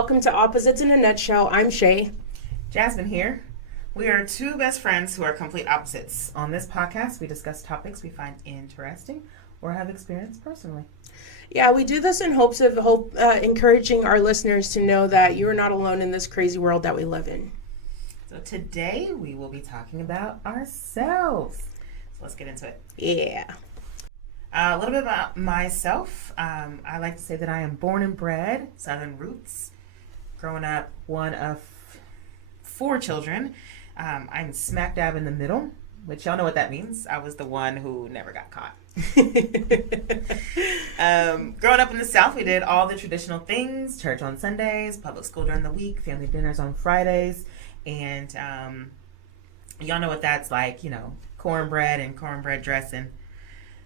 welcome to Opposites in a Nutshell. I'm Shay. Jasmine here. We are two best friends who are complete opposites. On this podcast, we discuss topics we find interesting or have experienced personally. Yeah, we do this in hopes of encouraging our listeners to know that you are not alone in this crazy world that we live in. So today, we will be talking about ourselves. So let's get into it. Yeah. A little bit about myself. I like to say that I am born and bred, Southern roots. Growing up, one of 4 children. I'm smack dab in the middle, which y'all know what that means. I was the one who never got caught. Growing up in the South, we did all the traditional things: church on Sundays, public school during the week, family dinners on Fridays, and y'all know what that's like, cornbread and cornbread dressing.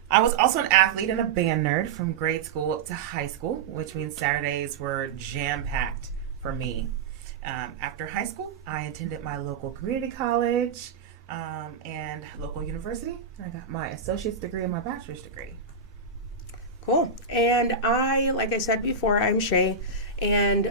I was also an athlete and a band nerd from grade school up to high school, which means Saturdays were jam-packed for me. After high school, I attended my local community college and local university. I got my associate's degree and my bachelor's degree. Cool. And like I said before, I'm Shay. And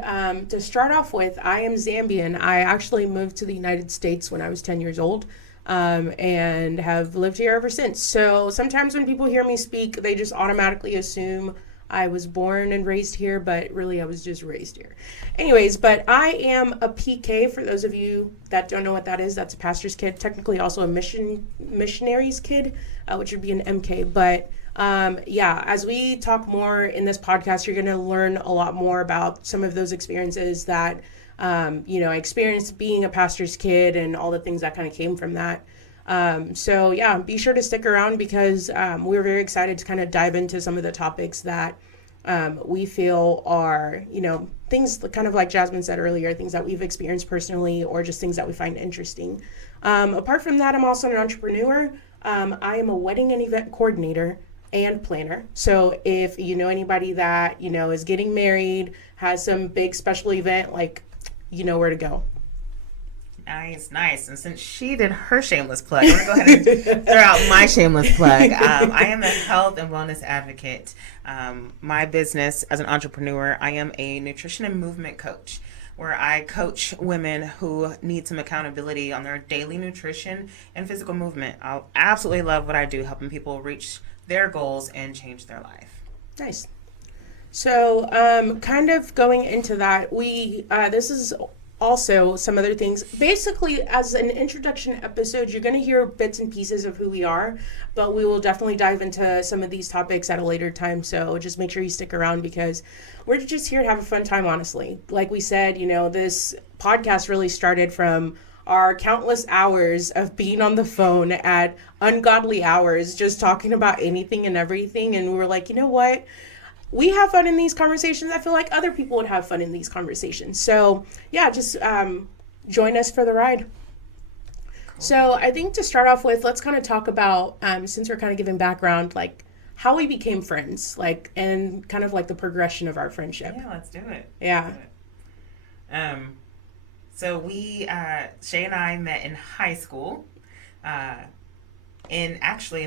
to start off with, I am Zambian. I actually moved to the United States when I was 10 years old. And have lived here ever since. So sometimes when people hear me speak, they just automatically assume I was born and raised here, but really I was just raised here. Anyways, but I am a PK. For those of you that don't know what that is, that's a pastor's kid, technically also a missionary's kid, which would be an MK. But as we talk more in this podcast, you're going to learn a lot more about some of those experiences that I experienced being a pastor's kid and all the things that kind of came from that. Be sure to stick around because we're very excited to kind of dive into some of the topics that we feel are, things kind of like Jasmine said earlier, things that we've experienced personally or just things that we find interesting. Apart from that, I'm also an entrepreneur. I am a wedding and event coordinator and planner. So if you know anybody that, is getting married, has some big special event, you know where to go. Nice. And since she did her shameless plug, I'm going to go ahead and throw out my shameless plug. I am a health and wellness advocate. My business as an entrepreneur, I am a nutrition and movement coach, where I coach women who need some accountability on their daily nutrition and physical movement. I absolutely love what I do, helping people reach their goals and change their life. Nice. So, kind of going into that, this is also some other things. Basically, as an introduction episode, you're going to hear bits and pieces of who we are, but we will definitely dive into some of these topics at a later time. So just make sure you stick around because we're just here to have a fun time, honestly. Like we said, this podcast really started from our countless hours of being on the phone at ungodly hours, just talking about anything and everything. And we were like, you know what? We have fun in these conversations. I feel like other people would have fun in these conversations. So just join us for the ride. Cool. So I think to start off with, let's kind of talk about, since we're kind of giving background, how we became friends, and kind of the progression of our friendship. Yeah, let's do it. Yeah. So we, Shay and I met in high school. In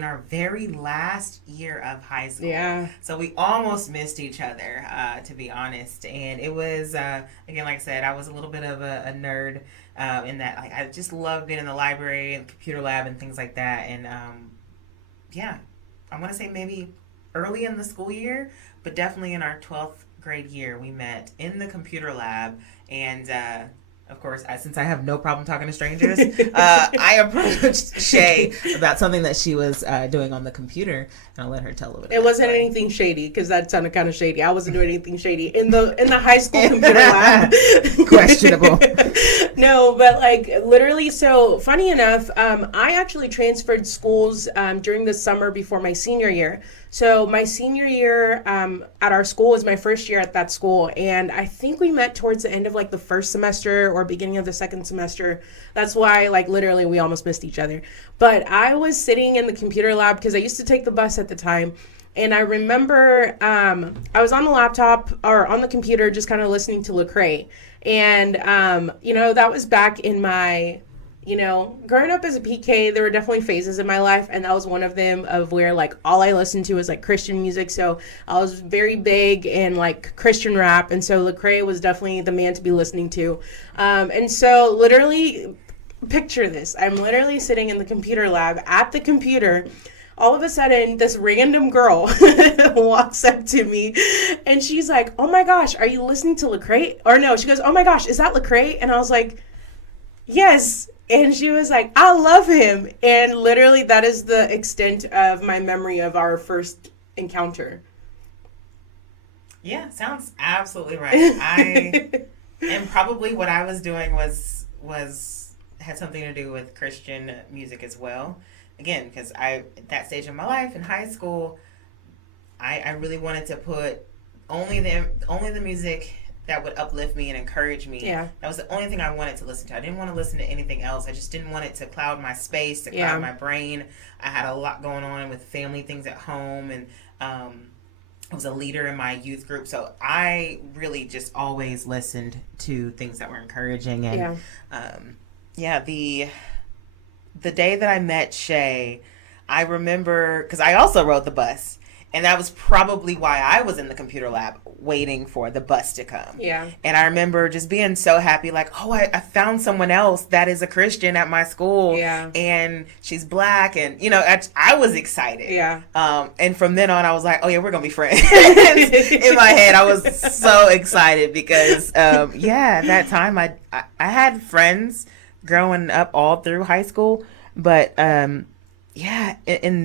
our very last year of high school. Yeah. So we almost missed each other, to be honest. And it was, again, like I said, I was a little bit of a nerd in that, I just loved being in the library and computer lab and things like that. And, I want to say maybe early in the school year, but definitely in our 12th grade year, we met in the computer lab. And, of course, since I have no problem talking to strangers, I approached Shay about something that she was doing on the computer, and I'll let her tell a little bit. It wasn't anything shady, because that sounded kind of shady. I wasn't doing anything shady in the high school computer lab. Questionable. No, but literally, so funny enough, I actually transferred schools during the summer before my senior year. So my senior year at our school was my first year at that school, and I think we met towards the end of the first semester or beginning of the second semester. That's why literally we almost missed each other. But I was sitting in the computer lab because I used to take the bus at the time, and I remember I was on the laptop or on the computer just kind of listening to Lecrae, and that was back in my you know, growing up as a PK, there were definitely phases in my life, and that was one of them, of where like all I listened to was like Christian music. So I was very big in like Christian rap, and so Lecrae was definitely the man to be listening to. And so literally, picture this: I'm literally sitting in the computer lab at the computer. All of a sudden, this random girl walks up to me, and she's like, "Oh my gosh, are you listening to Lecrae?" Or no, she goes, "Oh my gosh, is that Lecrae?" And I was like, "Yes." And she was like, "I love him." And literally, that is the extent of my memory of our first encounter. Yeah, sounds absolutely right. And probably what I was doing was had something to do with Christian music as well. Again, because at that stage of my life in high school, I really wanted to put only the music that would uplift me and encourage me. Yeah. That was the only thing I wanted to listen to. I didn't want to listen to anything else. I just didn't want it to cloud my space, to cloud my brain. I had a lot going on with family things at home, and I was a leader in my youth group, so I really just always listened to things that were encouraging. And the day that I met Shay, I remember, because I also rode the bus, and that was probably why I was in the computer lab waiting for the bus to come. Yeah. And I remember just being so happy, like, oh, I found someone else that is a Christian at my school. Yeah. And she's black, and, you know, I was excited. Yeah. And from then on, I was like, oh, yeah, we're going to be friends. In my head, I was so excited because, that time I had friends growing up all through high school, but in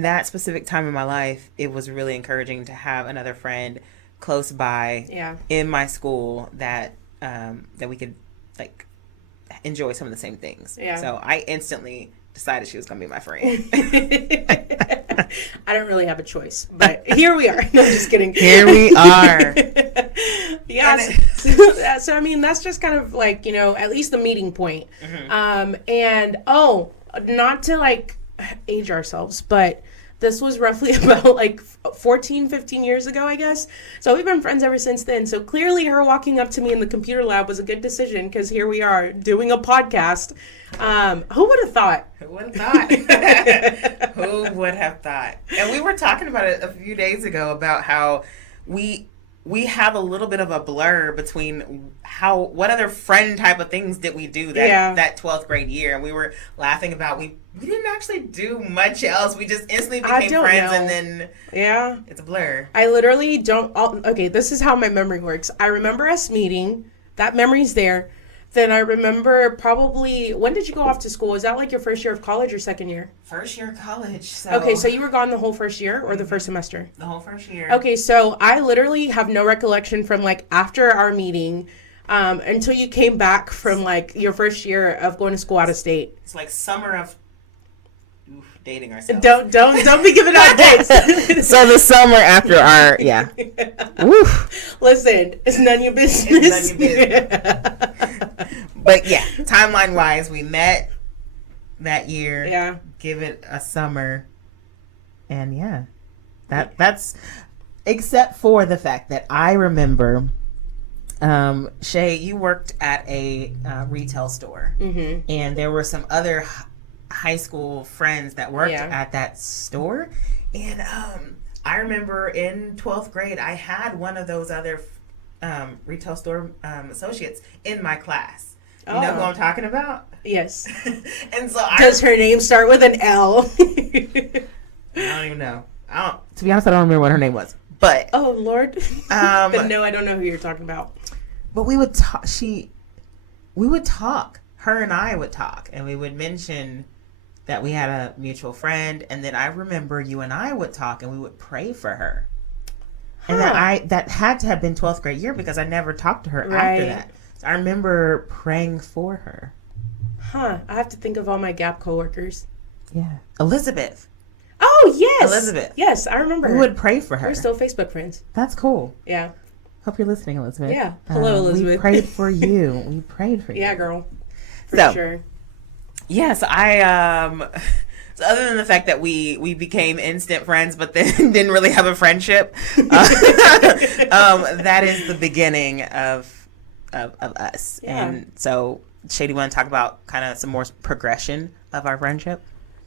that specific time in my life, it was really encouraging to have another friend close by in my school that we could like enjoy some of the same things. So I instantly decided she was going to be my friend. I don't really have a choice, but here we are. No, I'm just kidding. Here we are. So I mean, that's just kind of like, you know, at least the meeting point. And not to like age ourselves, but this was roughly about like 15 years ago, I guess. So we've been friends ever since then. So clearly her walking up to me in the computer lab was a good decision, because here we are doing a podcast. Who would have thought? Who would have thought? Who would have thought? And we were talking about it a few days ago about how we have a little bit of a blur between what other friend type of things did we do that 12th grade year. And we were laughing about we didn't actually do much else. We just instantly became friends, and then it's a blur. I literally don't. Okay, this is how my memory works. I remember us meeting. That memory's there. Then I remember probably, when did you go off to school? Was that like your first year of college or second year? First year of college. Okay, so you were gone the whole first year or the first semester? The whole first year. Okay, so I literally have no recollection from like after our meeting until you came back from like your first year of going to school out of state. It's like summer of dating ourselves. Don't be giving out dates. So the summer after our Listen, it's none of your business. It's none of your business. But yeah, timeline wise, we met that year. Yeah. Give it a summer, and that's except for the fact that I remember, Shay, you worked at a retail store, and there were some other high school friends that worked at that store, and I remember in 12th grade I had one of those other retail store associates in my class. You know who I'm talking about? Yes. And so does her name start with an L? I don't even know. To be honest, I don't remember what her name was. But oh Lord. But no, I don't know who you're talking about. But we would talk. We would talk. Her and I would talk, and we would mention that we had a mutual friend, and then I remember you and I would talk, and we would pray for her. And that had to have been 12th grade year, because I never talked to her after that. So I remember praying for her. I have to think of all my Gap coworkers. Yeah. Elizabeth. Oh, yes. Elizabeth. Yes, I remember her. We would pray for her. We're still Facebook friends. That's cool. Yeah. Hope you're listening, Elizabeth. Yeah. Hello, Elizabeth. We prayed for you. We prayed for you. Yeah, girl. For sure. Yes, so other than the fact that we became instant friends, but then didn't really have a friendship, that is the beginning of us. Yeah. And so Shay, do you want to talk about kind of some more progression of our friendship?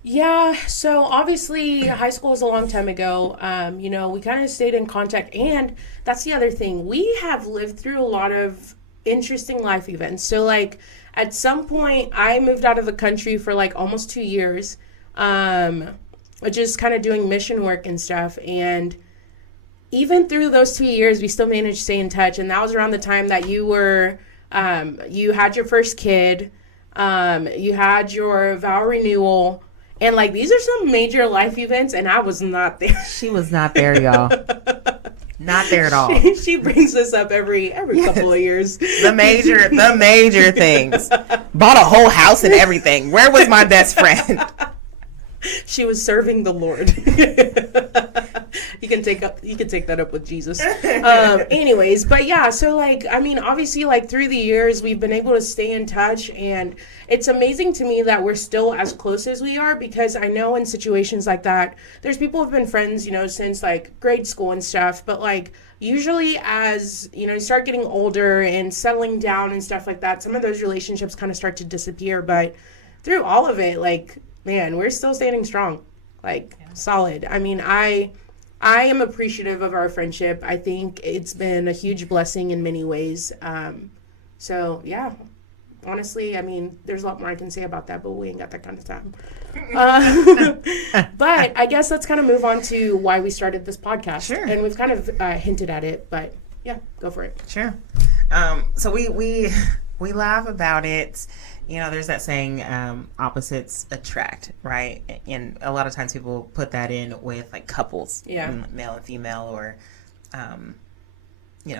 Yeah, so obviously high school was a long time ago. We kind of stayed in contact, and that's the other thing. We have lived through a lot of interesting life events. So like at some point I moved out of the country for like almost 2 years, just kind of doing mission work and stuff. And even through those 2 years, we still managed to stay in touch. And that was around the time that you had your first kid, you had your vow renewal. And, like, these are some major life events, and I was not there. She was not there, y'all. Not there at all. She brings this up every couple of years. The major things. Bought a whole house and everything. Where was my best friend? She was serving the Lord. You can take that up with Jesus. Anyways, but yeah, so like, I mean, obviously, like through the years, we've been able to stay in touch, and it's amazing to me that we're still as close as we are, because I know in situations like that, there's people who've been friends, since like grade school and stuff, but like usually as, you start getting older and settling down and stuff like that, some of those relationships kind of start to disappear. But through all of it, like, man, we're still standing strong, like solid. I mean, I am appreciative of our friendship. I think it's been a huge blessing in many ways. So yeah, honestly, I mean, there's a lot more I can say about that, but we ain't got that kind of time. But I guess let's kind of move on to why we started this podcast. Sure. And we've kind of hinted at it, but yeah, go for it. Sure. So we laugh about it. There's that saying, opposites attract, right? And a lot of times people put that in with like couples, male and female, or,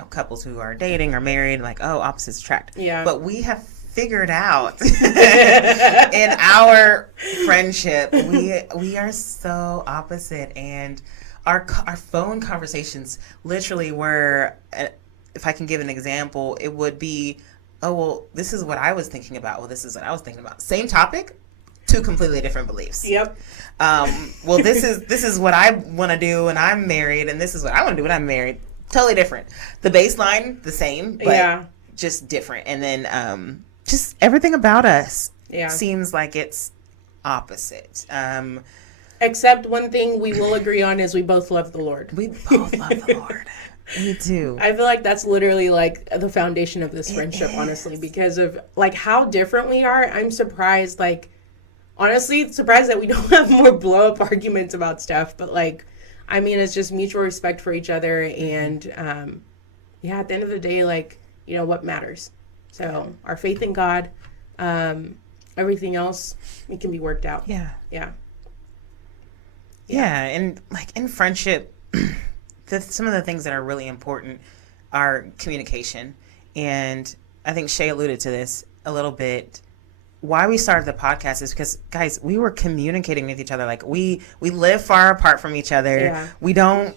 couples who are dating or married, like, oh, opposites attract. Yeah. But we have figured out in our friendship, we are so opposite, and our phone conversations literally were, if I can give an example, it would be, oh, well, this is what I was thinking about. Well, this is what I was thinking about. Same topic, two completely different beliefs. Yep. Well, this is what I want to do when I'm married, and this is what I want to do when I'm married. Totally different. The baseline, the same, but just different. And then just everything about us seems like it's opposite. Except one thing we will agree on is we both love the Lord. We both love the Lord. Me too. I feel like that's literally like the foundation of this friendship, honestly, because of like how different we are. I'm surprised, like, honestly, surprised that we don't have more blow up arguments about stuff. But like, I mean, it's just mutual respect for each other. And at the end of the day, like, what matters. So our faith in God, everything else, it can be worked out. Yeah. Yeah. Yeah. And like in friendship, some of the things that are really important are communication. And I think Shay alluded to this a little bit. Why we started the podcast is because, guys, we were communicating with each other. Like we live far apart from each other. Yeah. We don't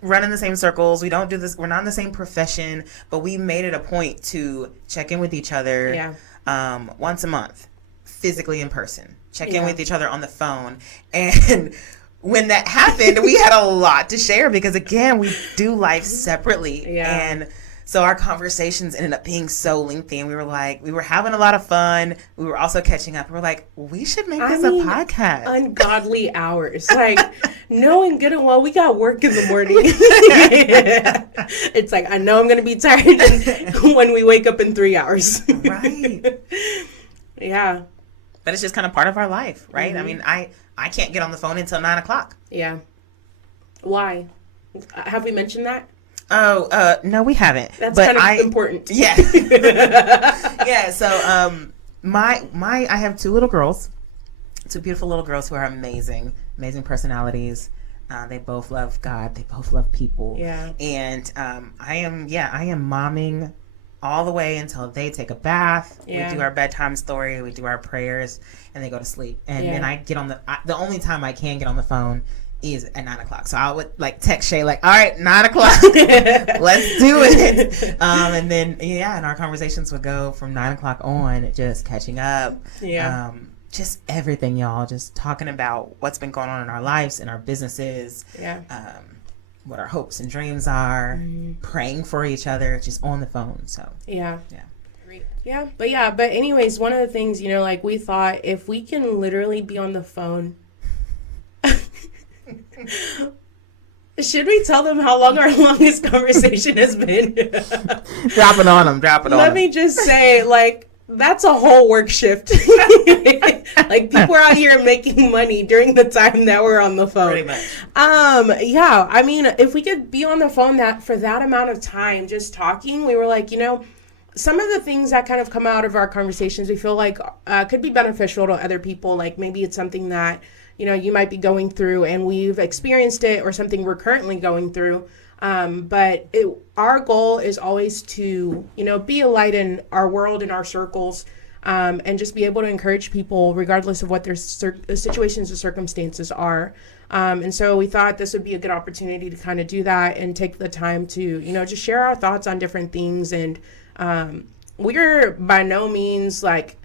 run in the same circles. We don't do this. We're not in the same profession, but we made it a point to check in with each other once a month, physically in person, check in with each other on the phone. And when that happened, we had a lot to share because, again, we do life separately. Yeah. And so our conversations ended up being so lengthy, and we were having a lot of fun. We were also catching up. We were like, we should make this a podcast. Ungodly hours. Like, knowing good and well, we got work in the morning. It's like, I know I'm going to be tired when we wake up in 3 hours. Right. Yeah. But it's just kind of part of our life, right? Mm-hmm. I mean, I can't get on the phone until 9:00. Yeah. Why? Have we mentioned that? Oh, no, we haven't. That's kind of important. Yeah. Yeah. So, I have two little girls, two beautiful little girls who are amazing personalities. They both love God. They both love people. Yeah. And I am momming all the way until they take a bath. Yeah. We do our bedtime story. We do our prayers, and they go to sleep. And then I get on the only time I can get on the phone is at 9:00. So I would like text Shay like, all right, 9:00, let's do it. And then, and our conversations would go from 9:00 on, just catching up. Yeah. Just everything, y'all, just talking about what's been going on in our lives and our businesses. Yeah. What our hopes and dreams are, praying for each other, just on the phone. So yeah. But anyways, one of the things, like we thought if we can literally be on the phone, should we tell them how long our longest conversation has been? Drop it on them. Let me just say, like, that's a whole work shift. Like, people are out here making money during the time that we're on the phone. Pretty much. I mean, if we could be on the phone for that amount of time just talking, we were like, some of the things that kind of come out of our conversations we feel like could be beneficial to other people. Like, maybe it's something that you might be going through and we've experienced it, or something we're currently going through. But our goal is always to, be a light in our world, in our circles, and just be able to encourage people regardless of what their situations or circumstances are. And so we thought this would be a good opportunity to kind of do that and take the time to, just share our thoughts on different things. And we're by no means like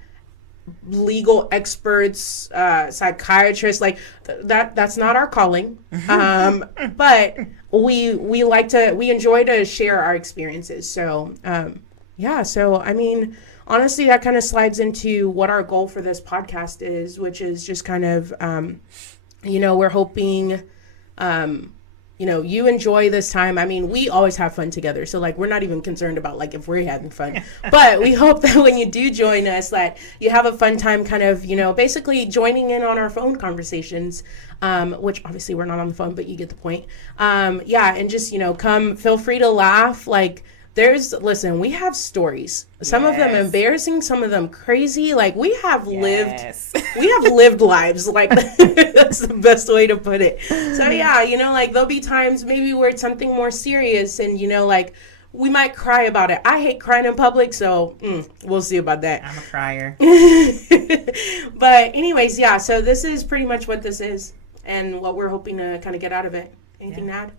legal experts, psychiatrists, like that's not our calling. But we enjoy to share our experiences. So, so I mean, honestly, that kind of slides into what our goal for this podcast is, which is just kind of, we're hoping, you enjoy this time. I mean, we always have fun together. So, like, we're not even concerned about, like, if we're having fun. But we hope that when you do join us, that you have a fun time kind of, basically joining in on our phone conversations, which obviously we're not on the phone, but you get the point. And just, come, feel free to laugh. Like, listen, we have stories, some of them embarrassing, some of them crazy. Like, we have lived lives. Like, that's the best way to put it. So like, there'll be times maybe where it's something more serious and, like, we might cry about it. I hate crying in public, so we'll see about that. I'm a crier. But anyways, so this is pretty much what this is and what we're hoping to kind of get out of it. Anything to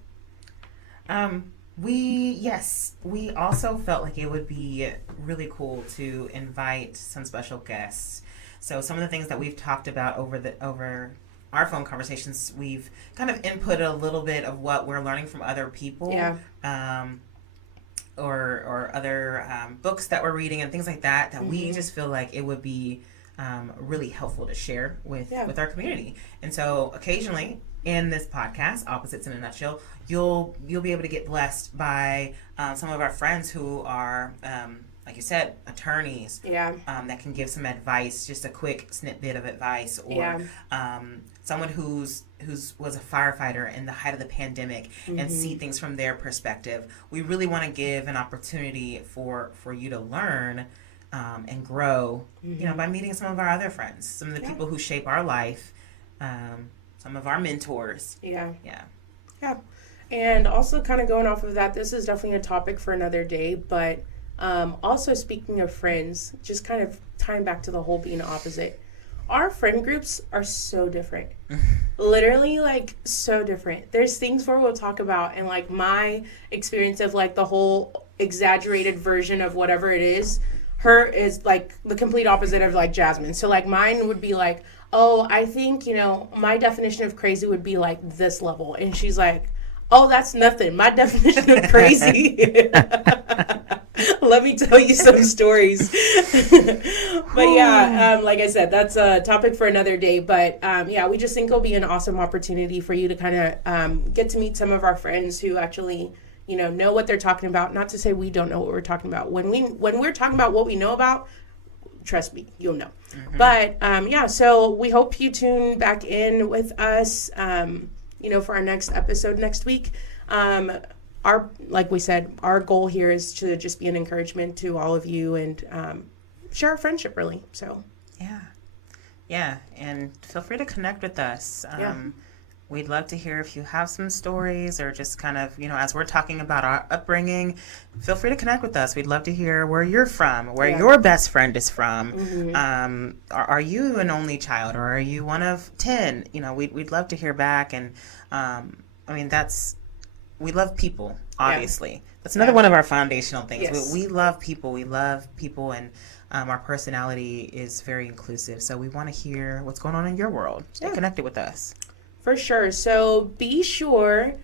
add? We also felt like it would be really cool to invite some special guests. So some of the things that we've talked about over our phone conversations, we've kind of inputted a little bit of what we're learning from other people, or other books that we're reading and things like that. That we just feel like it would be really helpful to share with our community. And so occasionally in this podcast, Opposites in a Nutshell, you'll be able to get blessed by some of our friends who are, like you said, attorneys. That can give some advice, just a quick snippet of advice, or someone who was a firefighter in the height of the pandemic and see things from their perspective. We really want to give an opportunity for you to learn and grow, by meeting some of our other friends, some of the people who shape our life, some of our mentors. And also, kind of going off of that, this is definitely a topic for another day, but also speaking of friends, just kind of tying back to the whole being opposite, our friend groups are so different. Literally, like, so different. There's things where we'll talk about, and like my experience of like the whole exaggerated version of whatever it is, her is like the complete opposite of like Jasmine. So like mine would be like, oh, I think, my definition of crazy would be like this level. And she's like, oh, that's nothing. My definition of crazy. Let me tell you some stories. But like I said, that's a topic for another day. But we just think it'll be an awesome opportunity for you to kind of get to meet some of our friends who actually, know what they're talking about. Not to say we don't know what we're talking about. When we're talking about what we know about, trust me, you'll know. But so we hope you tune back in with us, for our next episode next week. Like we said, our goal here is to just be an encouragement to all of you and share our friendship, really. So and feel free to connect with us. We'd love to hear if you have some stories, or just kind of, as we're talking about our upbringing, feel free to connect with us. We'd love to hear where you're from, where your best friend is from. Are you an only child, or are you one of 10? We'd love to hear back. And we love people, obviously. That's another one of our foundational things. Yes. We love people. We love people, and our personality is very inclusive. So we want to hear what's going on in your world. Stay connected with us. For sure. So be sure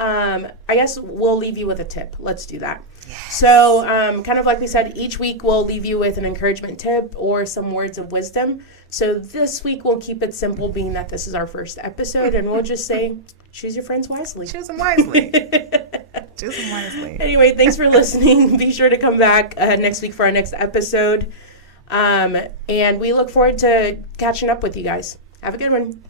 I guess we'll leave you with a tip. Let's do that. Yes. So, kind of like we said, each week we'll leave you with an encouragement tip or some words of wisdom. So this week we'll keep it simple, being that this is our first episode, and we'll just say, choose your friends wisely. Choose them wisely. Choose them wisely. Anyway, thanks for listening. Be sure to come back next week for our next episode. And we look forward to catching up with you guys. Have a good one.